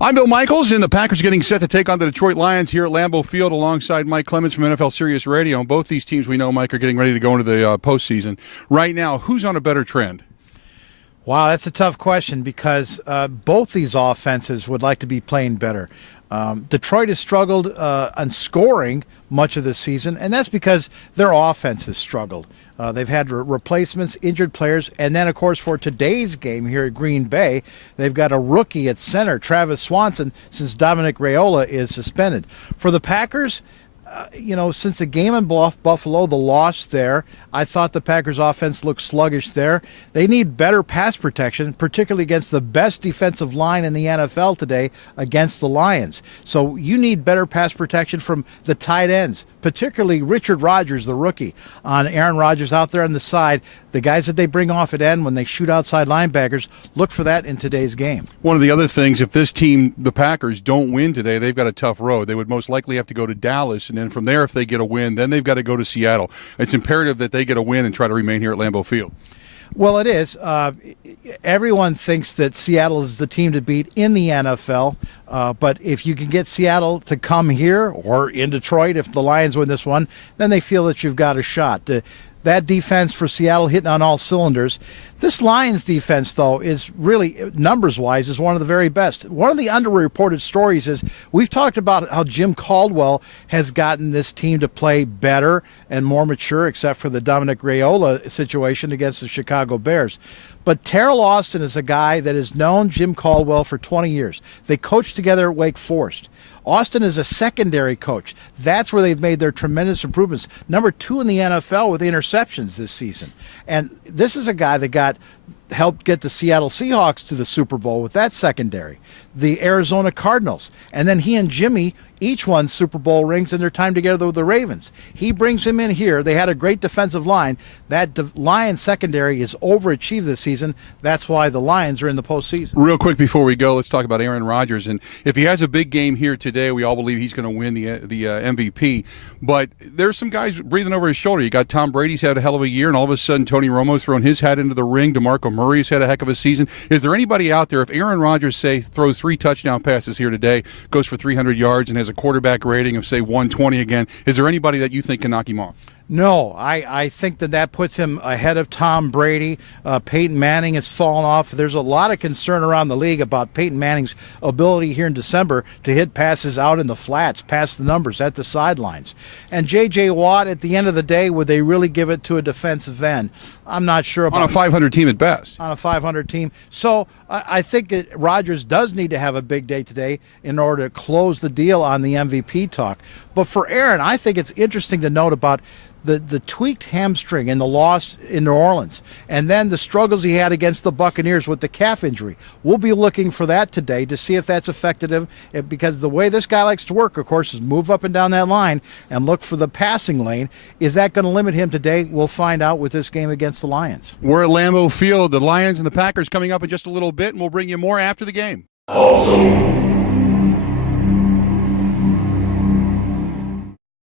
I'm Bill Michaels, and the Packers are getting set to take on the Detroit Lions here at Lambeau Field alongside Mike Clemens from NFL Sirius Radio. And both these teams we know, Mike, are getting ready to go into the postseason. Right now, who's on a better trend? Wow, that's a tough question because both these offenses would like to be playing better. Detroit has struggled on scoring much of this season, and that's because their offense has struggled. They've had replacements, injured players, and then, of course, for today's game here at Green Bay, they've got a rookie at center, Travis Swanson, since Dominic Raiola is suspended. For the Packers, since the game in Buffalo, the loss there, I thought the Packers' offense looked sluggish there. They need better pass protection, particularly against the best defensive line in the NFL today against the Lions. So you need better pass protection from the tight ends, particularly Richard Rodgers, the rookie, on Aaron Rodgers out there on the side. The guys that they bring off at end when they shoot outside linebackers, look for that in today's game. One of the other things, if this team, the Packers, don't win today, they've got a tough road. They would most likely have to go to Dallas, and then from there, if they get a win, then they've got to go to Seattle. It's imperative that they get a win and try to remain here at Lambeau Field. Well, it is. Everyone thinks that Seattle is the team to beat in the NFL, but if you can get Seattle to come here or in Detroit, if the Lions win this one, then they feel that you've got a shot. That defense for Seattle hitting on all cylinders. This Lions defense, though, is really, numbers-wise, is one of the very best. One of the underreported stories is we've talked about how Jim Caldwell has gotten this team to play better and more mature, except for the Dominic Raiola situation against the Chicago Bears. But Terrell Austin is a guy that has known Jim Caldwell for 20 years. They coached together at Wake Forest. Austin is a secondary coach. That's where they've made their tremendous improvements. Number 2 in the NFL with interceptions this season. And this is a guy that helped get the Seattle Seahawks to the Super Bowl with that secondary. The Arizona Cardinals. And then he and Jimmy each won Super Bowl rings in their time together with the Ravens. He brings him in here. They had a great defensive line. That Lions secondary is overachieved this season. That's why the Lions are in the postseason. Real quick before we go, let's talk about Aaron Rodgers. And if he has a big game here today, we all believe he's going to win the MVP. But there's some guys breathing over his shoulder. You got Tom Brady's had a hell of a year, and all of a sudden Tony Romo's thrown his hat into the ring. DeMarco Murray's had a heck of a season. Is there anybody out there, if Aaron Rodgers, say, throws 3 touchdown passes here today, goes for 300 yards, and has a quarterback rating of, say, 120 again, is there anybody that you think can knock him off? No, I think that puts him ahead of Tom Brady. Peyton Manning has fallen off. There's a lot of concern around the league about Peyton Manning's ability here in December to hit passes out in the flats, past the numbers, at the sidelines. And J.J. Watt, at the end of the day, would they really give it to a defensive end? I'm not sure about. On a 500 team at best. On a 500 team. So I think that Rodgers does need to have a big day today in order to close the deal on the MVP talk. But for Aaron, I think it's interesting to note about the tweaked hamstring and the loss in New Orleans, and then the struggles he had against the Buccaneers with the calf injury. We'll be looking for that today to see if that's effective, because the way this guy likes to work, of course, is move up and down that line and look for the passing lane. Is that going to limit him today? We'll find out with this game against the Lions. We're at Lambeau Field. The Lions and the Packers coming up in just a little bit, and we'll bring you more after the game. Awesome.